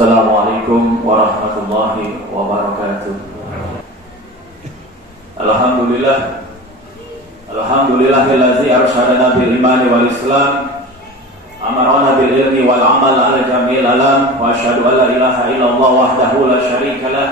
Assalamualaikum warahmatullahi wabarakatuh. Alhamdulillah, alhamdulillahillazi arsyadana bil imani wal islam, amarana bil ilmi wal amal ala jamil alam, wa asyhadu an la ilaha illallah wahdahu la syarika lah,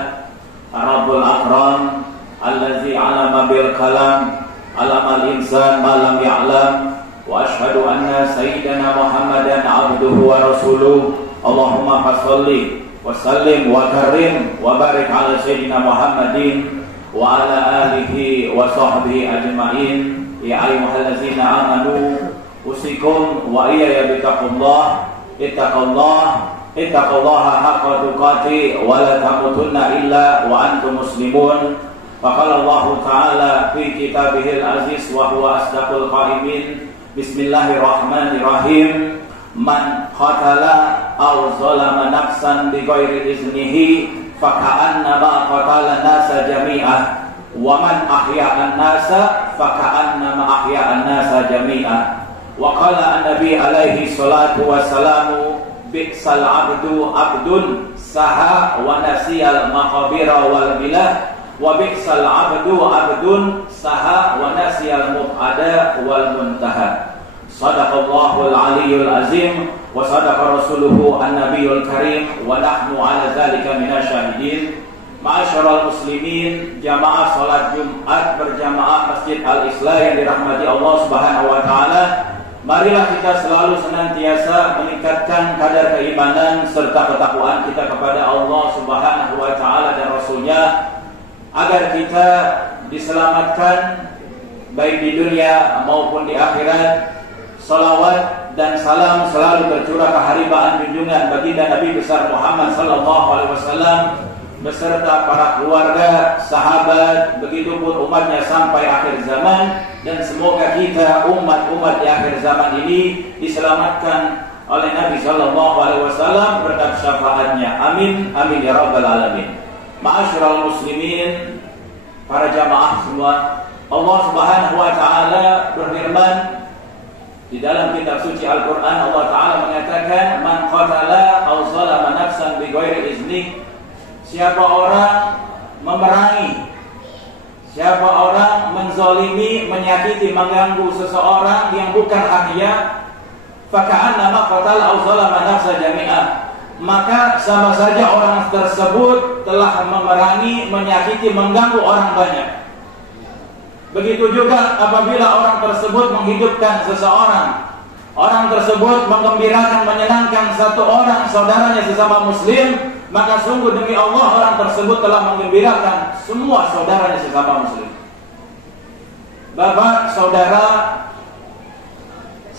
ar-rabbul akram allazi alama bil kalam, alamal insan ma lam ya'lam, wa asyhadu anna sayyidana Muhammadan abduhu wa rasuluh. Allahumma fasholli wa sallim wa karim wa barik ala sayyidina Muhammadin wa ala alihi wa sahbihi ajma'in. Ya ayyuhallazina amanu usikum wa iyaya bittaqullah, ittaqullaha haqqa tuqatih wa la tamutunna illa wa antum muslimun. Wa qala Allah ta'ala fi kitabihil aziz wa huwa asdaqul qaimin. Bismillahirrahmanirrahim. Man qatala aw zalama nafsan bighairi iznihi faka'annama qatala nasa jami'ah, wa man ahya'an nasa faka'annama ahya'an nasa jami'ah. Wa qala an-nabi alaihi salatu wassalamu bi'sal abdu abdun saha wa nasiyal maqabira wal bilah, wa bi'sal abdu abdun saha wa nasiyal mub'ada wal muntaha. Sadaqallahul aliyyul azim wa sadaqa rasuluhu an-nabiyul karim wa nahnu ala zalika minasyahidin. Ma'asyiral muslimin, jamaah salat Jumat berjamaah Masjid Al-Islah yang dirahmati Allah Subhanahu wa taala. Marilah kita selalu senantiasa meningkatkan kadar keimanan serta ketakwaan kita kepada Allah Subhanahu wa taala dan Rasulnya, agar kita diselamatkan baik di dunia maupun di akhirat. Salawat dan salam selalu tercurah keharibaan junjungan baginda Nabi besar Muhammad sallallahu alaihi wasallam beserta para keluarga, sahabat, begitupun umatnya sampai akhir zaman, dan semoga kita umat-umat di akhir zaman ini diselamatkan oleh Nabi sallallahu alaihi wasallam berkat syafaatnya. Amin amin ya rabbal alamin. Ma'asyiral muslimin, para jamaah semua, Allah Subhanahu wa taala berfirman di dalam kitab suci Al-Quran. Allah Ta'ala mengatakan, man qatala aw zalama nafsan bighairi izni. Siapa orang memerangi, siapa orang menzalimi, menyakiti, mengganggu seseorang yang bukan haknya, faka'annama qatala aw zalama nafsa jami'ah, maka sama saja orang tersebut telah memerangi, menyakiti, mengganggu orang banyak. Begitu juga apabila orang tersebut menghidupkan seseorang, orang tersebut menggembirakan, menyenangkan satu orang saudaranya sesama muslim, maka sungguh demi Allah orang tersebut telah menggembirakan semua saudaranya sesama muslim. Bapak, saudara,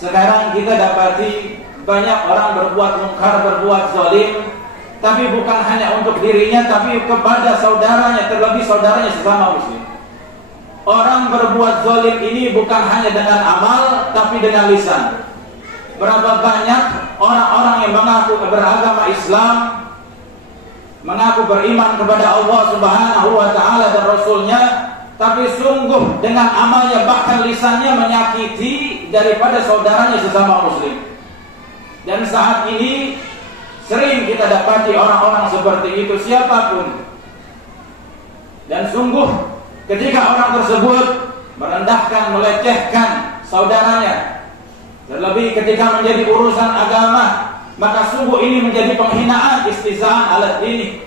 sekarang kita dapati banyak orang berbuat mungkar, berbuat zalim, tapi bukan hanya untuk dirinya, tapi kepada saudaranya, terlebih saudaranya sesama muslim. Orang berbuat zalim ini bukan hanya dengan amal, tapi dengan lisan. Berapa banyak orang-orang yang mengaku beragama Islam, mengaku beriman kepada Allah Subhanahu wa taala dan Rasulnya, tapi sungguh dengan amalnya, bahkan lisannya menyakiti daripada saudaranya sesama muslim. Dan saat ini sering kita dapati orang-orang seperti itu, siapapun. Dan sungguh ketika orang tersebut merendahkan, melecehkan saudaranya, terlebih ketika menjadi urusan agama, maka sungguh ini menjadi penghinaan, istihzaan ala ini,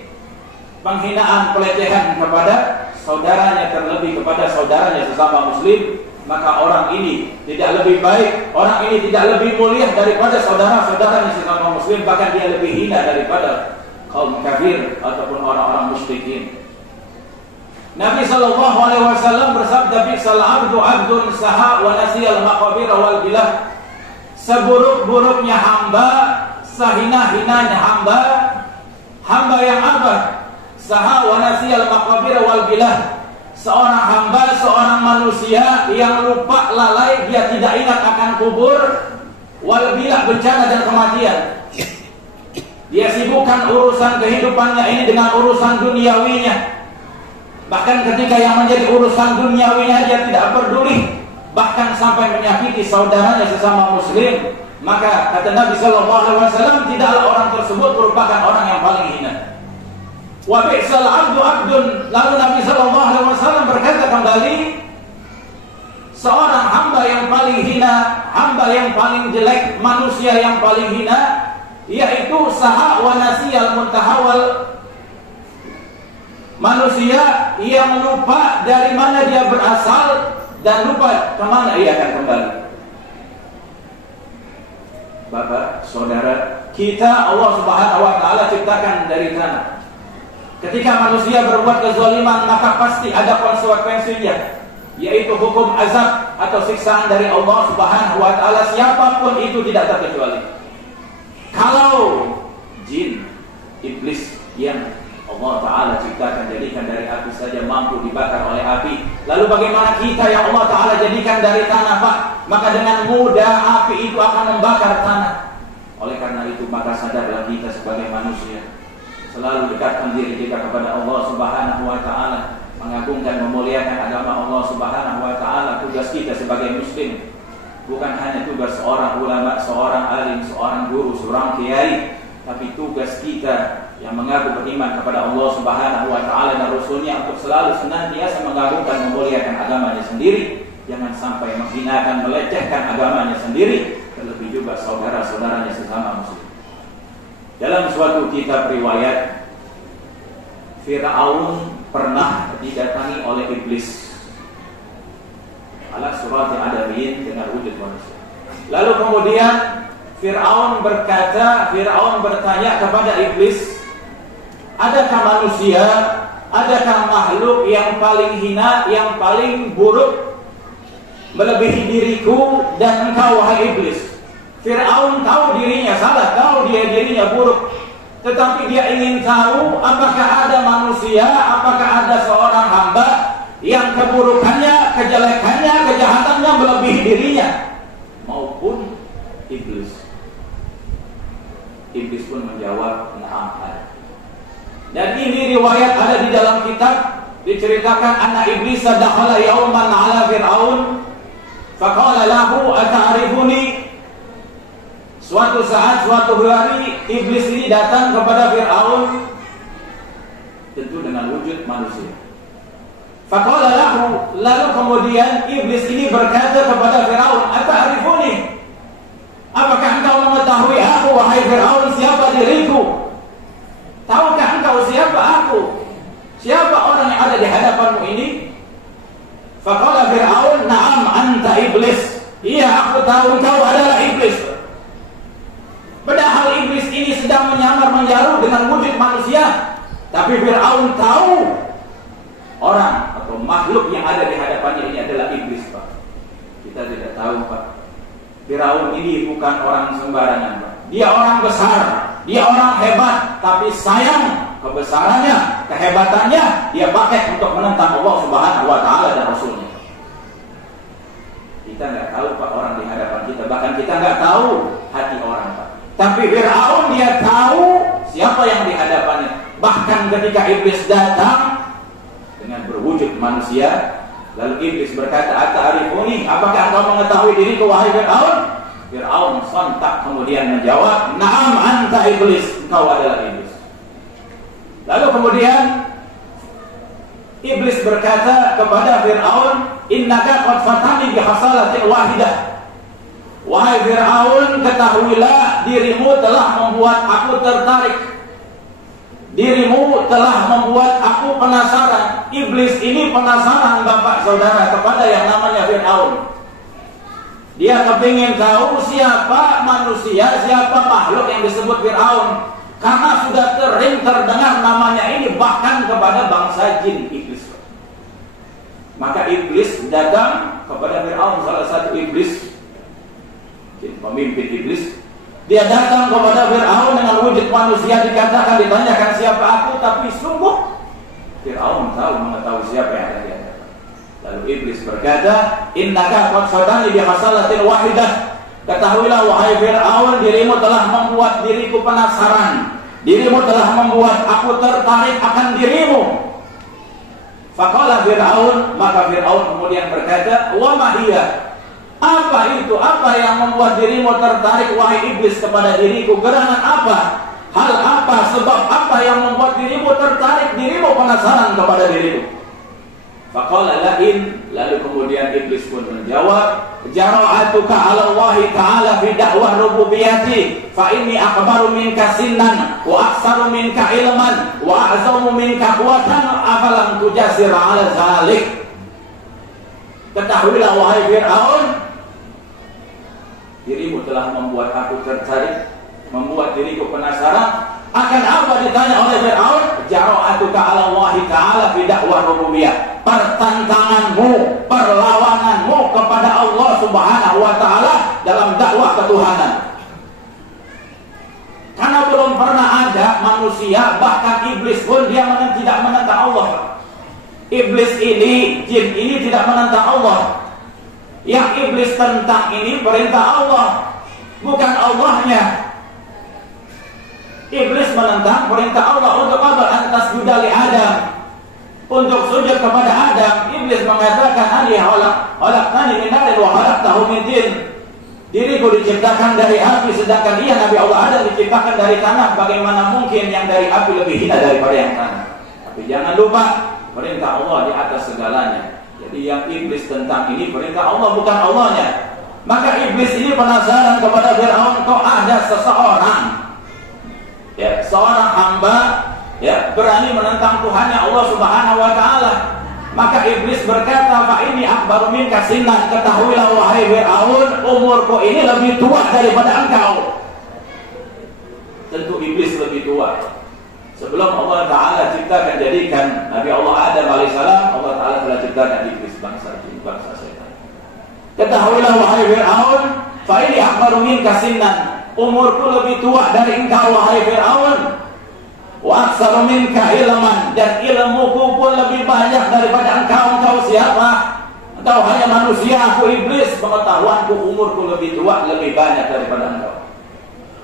penghinaan, pelecehan kepada saudaranya, terlebih kepada saudaranya sesama muslim. Maka orang ini tidak lebih baik, orang ini tidak lebih mulia daripada saudara-saudaranya sesama muslim, bahkan dia lebih hina daripada kaum kafir ataupun orang-orang musyrikin. Nabi sallallahu alaihi wasallam bersabda, bi'sal abdu abdun saha wa nasiyal maqabir wal bilah. Seburuk-buruknya hamba, sehina-hinanya hamba, hamba yang apa? Saha wa nasiyal maqabir wal bilah. Seorang hamba, seorang manusia yang lupa, lalai, dia tidak ingat akan kubur, wal bilah, bencana dan kematian. Dia sibukkan urusan kehidupannya ini dengan urusan duniawinya. Bahkan ketika yang menjadi urusan duniawinya dia tidak peduli, bahkan sampai menyakiti saudaranya sesama muslim. Maka kata Nabi sallallahu alaihi wasallam, tidaklah orang tersebut merupakan orang yang paling paling hina. Wa bi'sal 'abdu 'abdun. Lalu Nabi sallallahu alaihi wasallam berkata kembali, seorang hamba yang paling hina, hamba yang paling jelek, manusia yang paling hina, yaitu saha wa nasiyal muntahawal, manusia yang lupa dari mana dia berasal dan lupa kemana ia akan kembali. Bapak, saudara, kita Allah Subhanahu wa taala ciptakan dari tanah. Ketika manusia berbuat kezaliman, maka pasti ada konsekuensinya, yaitu hukum azab atau siksaan dari Allah Subhanahu wa taala, siapapun itu tidak terkecuali. Kalau jin, iblis yang Allah Ta'ala ciptakan, jadikan dari api saja mampu dibakar oleh api, lalu bagaimana kita yang Allah Ta'ala jadikan dari tanah, Pak? Maka dengan mudah api itu akan membakar tanah. Oleh karena itu maka sadarlah kita sebagai manusia, selalu dekatkan diri kita kepada Allah Subhanahu wa taala, mengagungkan, memuliakan agama Allah Subhanahu wa taala. Tugas kita sebagai muslim bukan hanya tugas seorang ulama, seorang alim, seorang guru, seorang kiai, tapi tugas kita yang mengaku beriman kepada Allah Subhanahu wa taala dan Rasulnya untuk selalu senantiasa mengagungkan, memuliakan agamanya sendiri. Jangan sampai menghinakan, melecehkan agamanya sendiri, terlebih juga saudara-saudaranya sesama muslim. Dalam suatu kitab riwayat, Fir'aun pernah didatangi oleh iblis ala surati adamin, dengan wujud manusia. Lalu kemudian Fir'aun bertanya kepada iblis, adakah manusia, adakah makhluk yang paling hina, yang paling buruk melebihi diriku dan engkau, wahai iblis? Fir'aun tahu dirinya salah, tahu dirinya buruk, tetapi dia ingin tahu apakah ada manusia, apakah ada seorang hamba yang keburukannya, kejelekannya, kejahatannya melebihi dirinya, maupun iblis. Iblis pun menjawab, na'am ada. Dan ini riwayat ada di dalam kitab, diceritakan anna iblis dakhala yauman ala Fir'aun faqala lahu ata'rifuni. Suatu saat, suatu hari, iblis ini datang kepada Fir'aun, tentu dengan wujud manusia. Faqala lahu, lalu kemudian iblis ini berkata kepada Fir'aun, ata'rifuni, apakah engkau mengetahui aku, wahai Fir'aun, siapa diriku? Tahukah engkau siapa aku? Siapa orang yang ada di hadapanmu ini? Faqala Fir'aun, na'am anta iblis. Iya, aku tahu engkau adalah iblis. Padahal iblis ini sedang menyamar menjaru dengan wujud manusia, tapi Fir'aun tahu orang atau makhluk yang ada di hadapannya ini adalah iblis, Pak. Kita tidak tahu, Pak. Fir'aun ini bukan orang sembarangan, Pak. Dia orang besar, dia orang hebat, tapi sayang kebesarannya, kehebatannya dia pakai untuk menentang Allah Subhanahu wa taala dan Rasulnya. Kita nggak tahu, Pak, orang di hadapan kita, bahkan kita nggak tahu hati orang, Pak. Tapi Fir'aun dia tahu siapa yang di hadapannya. Bahkan ketika iblis datang dengan berwujud manusia, lalu iblis berkata, ata'rifuni, apakah engkau mengetahui diriku, wahai Fir'aun? Fir'aun sontak kemudian menjawab, na'am anta iblis, engkau adalah iblis. Lalu kemudian iblis berkata kepada Fir'aun, innaka qad fatani bi hasalatin wahidah. Wahai Fir'aun, ketahuilah dirimu telah membuat aku tertarik, dirimu telah membuat aku penasaran. Iblis ini penasaran, Bapak Saudara, kepada yang namanya Fir'aun. Dia kepingin tahu siapa manusia, siapa makhluk yang disebut Fir'aun, karena sudah sering terdengar namanya ini bahkan kepada bangsa jin, iblis. Maka iblis datang kepada Fir'aun, salah satu iblis, pemimpin iblis. Dia datang kepada Fir'aun dengan wujud manusia, dikatakan, ditanyakan siapa aku, tapi sungguh Fir'aun tahu, mengetahui siapa yang ada di hadapan. Lalu iblis berkata, innaka qad fatani bi hasalatin wahidah. Ketahuilah wahai Fir'aun, dirimu telah membuat diriku penasaran, dirimu telah membuat aku tertarik akan dirimu. Faqala Fir'aun, maka Fir'aun kemudian berkata, wa ma hiya? Apa itu? Apa yang membuat dirimu tertarik, wahai iblis, kepada diriku? Gerangan apa? Hal apa? Sebab apa yang membuat dirimu tertarik, dirimu penasaran kepada dirimu? Faqala lain, lalu kemudian iblis pun menjawab, jara'atuka 'ala Allah ta'ala fi da'wah rububiyyati fa inni akbaru minka sinnan wa aktsaru minka ilman wa a'zamu minka quwwatan afalam tujasir 'ala zalik. Ketahuilah wahai Fir'aun, dirimu telah membuat aku tertarik, membuat diriku penasaran. Akan apa ditanya oleh Fir'aun? Jara'atuka 'ala Allah ta'ala fi da'wah rububiyyah. Pertantanganmu, perlawananmu kepada Allah Subhanahu wa taala dalam dakwah ketuhanan. Karena belum pernah ada manusia, bahkan iblis pun dia tidak menentang Allah. Iblis ini, jin ini tidak menentang Allah. Yang iblis tentang ini perintah Allah, bukan Allahnya. Iblis menentang perintah Allah untuk apa? Antas judali Adam, untuk sujud kepada Adam. Iblis mengatakan, "Ani khalaqtani min narin wa khalaqtahu min tin." Diriku diciptakan dari api, sedangkan dia Nabi Allah Adam diciptakan dari tanah. Bagaimana mungkin yang dari api lebih hina daripada yang tanah? Tapi jangan lupa, perintah Allah di atas segalanya. Jadi yang iblis tentang ini perintah Allah, bukan Allahnya. Maka iblis ini penasaran kepada Fir'aun, kok ada seseorang, ya, seorang hamba, ya, berani menentang Tuhannya Allah Subhanahu wa taala. Maka iblis berkata, "Fa ini akbaru minka sinnan." Ketahuilah wahai Fir'aun, umurku ini lebih tua daripada engkau. Tentu iblis lebih tua. Sebelum Allah taala ciptakan, jadikan Nabi Allah Adam alaihissalam, Allah taala telah ciptakan iblis, bangsa jin, bangsa setan. Ketahuilah wahai Fir'aun, "Fa ini akbaru minka sinnan." Umurku lebih tua dari engkau wahai Fir'aun. Wa aktsaru minka ilman, dan ilmuku pun lebih banyak daripada engkau. Engkau siapa? Engkau hanya manusia, aku iblis. Pengetahuanku, umurku lebih tua, lebih banyak daripada engkau.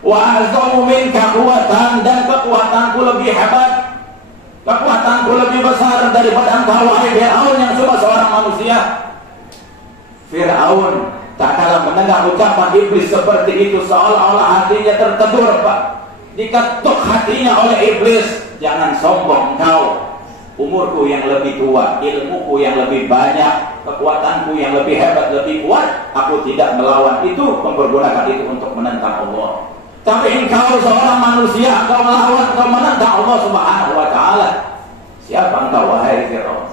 Wa a'zamu minka quwwatan, dan kekuatanku lebih hebat, kekuatanku lebih besar daripada engkau wahai Fir'aun yang cuma seorang manusia. Fir'aun tak kalah mendengar ucapan iblis seperti itu, seolah-olah hatinya tertedur, Pak. Diketuk hatinya oleh iblis. Jangan sombong engkau. Umurku yang lebih tua, ilmuku yang lebih banyak, kekuatanku yang lebih hebat, lebih kuat. Aku tidak melawan itu, mempergunakan itu untuk menentang Allah. Tapi engkau seorang manusia, engkau melawan, engkau menentang Allah Subhanahu wa taala. Siapa engkau wahai Fir'aun?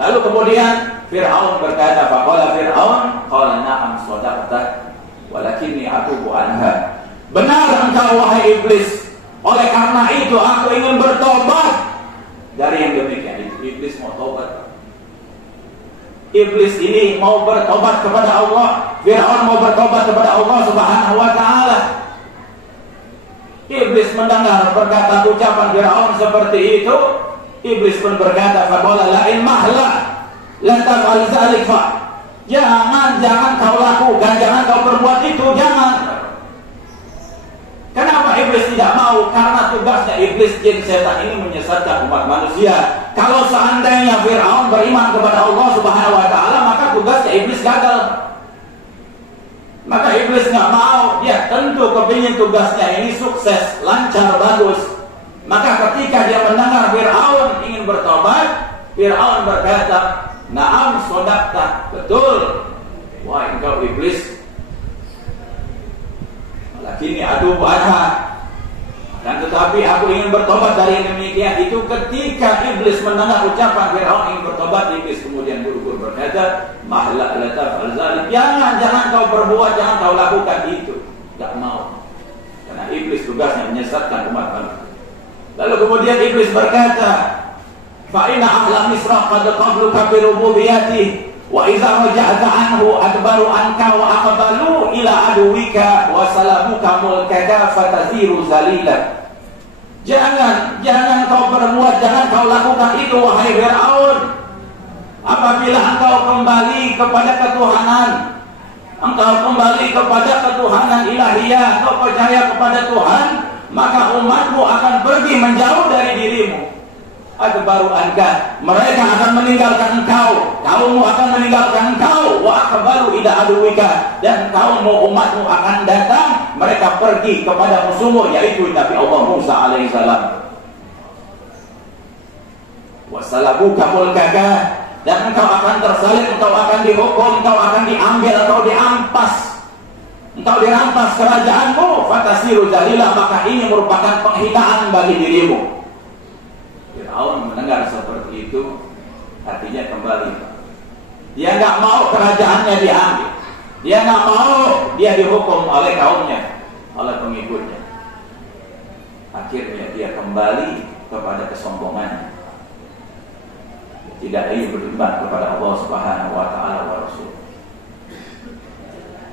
Lalu kemudian Fir'aun berkata, faqala Fir'aun, qala na'am shadaqta, walakinni atubu anha. Benar engkau wahai iblis, oleh karena itu aku ingin bertobat dari yang demikian itu. Iblis mau tobat. Iblis ini mau bertobat kepada Allah. Fir'aun mau bertobat kepada Allah Subhanahu wa taala. Iblis mendengar perkataan ucapan Fir'aun seperti itu. Iblis pun berkata, faqala la'in mahla lan taf'al dzalika. Jangan kau lakukan, jangan kau perbuat itu, jangan. Kenapa iblis tidak mau? Karena tugasnya iblis, jin, setan ini menyesatkan umat manusia. Kalau seandainya Fir'aun beriman kepada Allah Subhanahu wa taala, maka tugasnya iblis gagal. Maka iblis nggak mau. Dia tentu kepingin tugasnya ini sukses, lancar, bagus. Maka ketika dia mendengar Fir'aun ingin bertobat, Fir'aun berkata, na'am shadaqta, betul. Wah, engkau iblis. Lakini atubu anha, dan tetapi aku ingin bertobat dari yang demikian itu. Ketika iblis mendengar ucapan Fir'aun ingin bertobat, iblis kemudian buru-buru berkata, mahla la taf'al dzalik, jangan kau perbuat, jangan kau lakukan itu. Enggak mau. Karena iblis tugasnya menyesatkan umat manusia. Lalu kemudian iblis berkata, fa inna ahla misra qad qabluka bi rububiyyati wa idza raja'ta anhu adbaru anka wa aqbalu ila aduwika wa salamuka mulkaka fataziru zalila. Jangan kau berbuat, jangan kau lakukan itu wahai Fir'aun. Apabila engkau kembali kepada ketuhanan, engkau kembali kepada ketuhanan ilahiyah, engkau percaya kepada Tuhan, maka umatmu akan pergi menjauh dari dirimu. Adbaru anka, mereka akan meninggalkan engkau, kaummu akan meninggalkan engkau, wa akbaru ila aduwika, dan kaummu, umatmu akan datang, mereka pergi kepada musuhmu, yaitu Nabi Allah Musa alaihissalam. wasalabuka mulkaka, dan engkau akan tersalib, engkau akan dihukum, engkau akan diambil atau diampas, engkau dirampas kerajaanmu, fatasiru zalilah, maka ini merupakan penghinaan bagi dirimu. Fir'aun mendengar seperti itu, hatinya kembali. Dia nggak mau kerajaannya diambil, dia nggak mau dia dihukum oleh kaumnya, oleh pengikutnya. Akhirnya dia kembali kepada kesombongannya, tidak ingin beriman kepada Allah Subhanahu wa Ta'ala wa Rasul.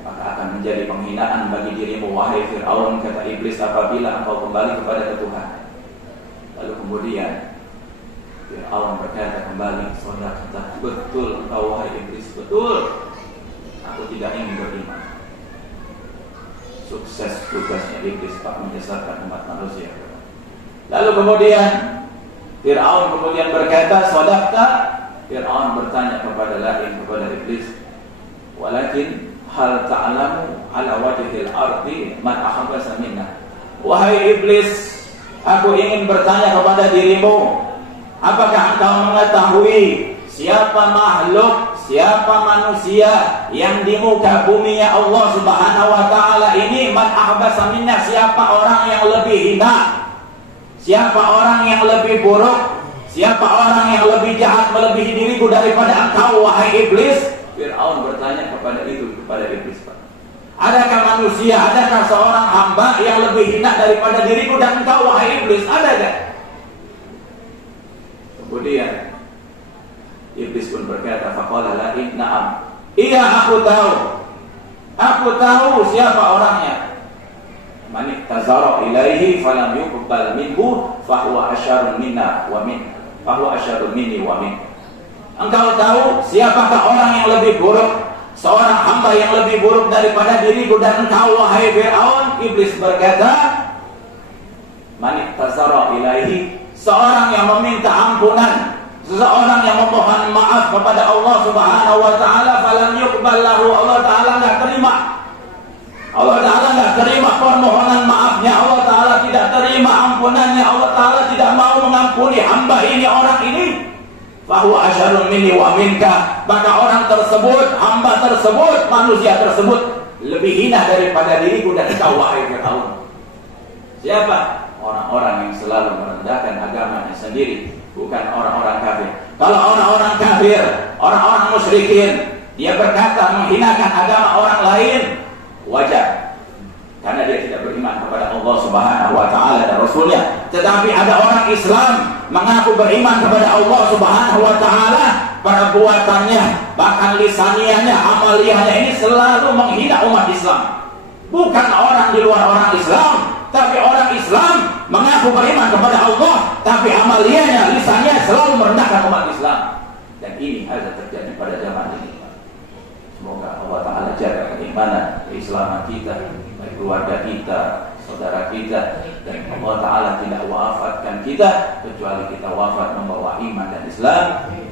Maka akan menjadi penghinaan bagi dirimu, wahai Fir'aun, kata iblis, apabila engkau kembali kepada Tuhan. Lalu kemudian Fir'aun berkata kembali, "Sadaqta, betul engkau wahai iblis, betul. Aku tidak ingin beriman." Sukses tugasnya iblis, Pak, menyesatkan umat manusia. Lalu kemudian Fir'aun kemudian berkata, "Sadaqta." Fir'aun bertanya kepada lain, kepada iblis, "Walakin hal ta'lamu ala wajhil ardi man ahbasa minna." Wahai iblis, aku ingin bertanya kepada dirimu, apakah engkau mengetahui siapa makhluk, siapa manusia yang di muka buminya Allah Subhanahu wa Ta'ala ini man ahbasa minna, siapa orang yang lebih hina, siapa orang yang lebih buruk, siapa orang yang lebih jahat melebihi diriku daripada engkau wahai iblis? Fir'aun bertanya kepada iblis, Pak. Adakah manusia, adakah seorang hamba yang lebih hina daripada diriku dan engkau wahai iblis? Adakah? Kemudian iblis pun berkata, faqala la na'am. Iya, aku tahu. Aku tahu siapa orangnya. Man tazara ilaihi falam yuqbal minhu fahuwa asyarun minna wa min. Fahuwa asyarun minni wa min. Engkau tahu siapakah orang yang lebih buruk, seorang hamba yang lebih buruk daripada diriku dan engkau wahai Fir'aun? Iblis berkata, man tazara ilaihi, seorang yang meminta ampunan, seseorang yang memohon maaf kepada Allah Subhanahu wa Ta'ala, falam yuqbal lahu, Allah Ta'ala enggak terima. Allah Ta'ala enggak terima permohonan maafnya, Allah Ta'ala tidak terima ampunannya, Allah Ta'ala tidak mau mengampuni hamba ini, orang ini. Fahuwa asyarun minni wa minka, maka orang tersebut, hamba tersebut, manusia tersebut lebih hina daripada diriku dan engkau wahai Fir'aun. Siapa? Orang-orang yang selalu merendahkan agamanya sendiri, bukan orang-orang kafir. Kalau orang-orang kafir, orang-orang musyrikin, dia berkata menghinakan agama orang lain, wajar, karena dia tidak beriman kepada Allah Subhanahu wa Ta'ala dan Rasulnya. Tetapi ada orang Islam mengaku beriman kepada Allah Subhanahu wa Ta'ala, perbuatannya, bahkan lisaniahnya, amaliyahnya ini selalu menghina umat Islam. Bukan orang di luar orang Islam, tapi orang Islam mengaku beriman kepada Allah, tapi amaliyahnya, lisannya selalu merendahkan umat Islam. Dan ini ada terjadi pada zaman ini. Semoga Allah Ta'ala jaga keimanan, keislaman kita, keluarga kita, saudara kita, dan Allah Ta'ala tidak wafatkan kita kecuali kita wafat membawa iman dan Islam.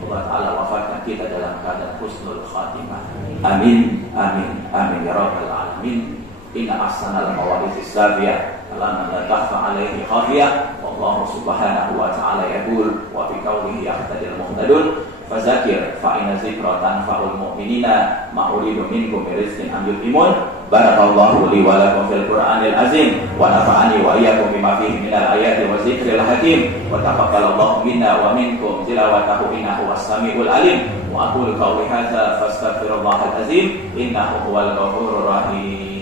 Allah Ta'ala wafatkan kita dalam keadaan husnul khatimah. Amin, amin, amin ya rabbal alamin. Inna ahsanal mawadith islafiyah kalam la takhfa alaihi khafiyah, wallahu subhanahu wa ta'ala yaqul wa bi qawlihi yahtadil muhtadun fazakir fa inna zikra tanfa'ul mu'minina ma uridu minkum rizqin am yuqimun. Barakallahu li wa lakum fil Qur'anil azim wa nafa'ani wa iyyakum bima fihi minal ayati wa zikril hakim wa taqabbalallahu minna wa minkum tilawatahu innahu was-sami'ul alim. Wa aqulu qawli hadza fastaghfirullahal azim innahu huwal ghafurur rahim.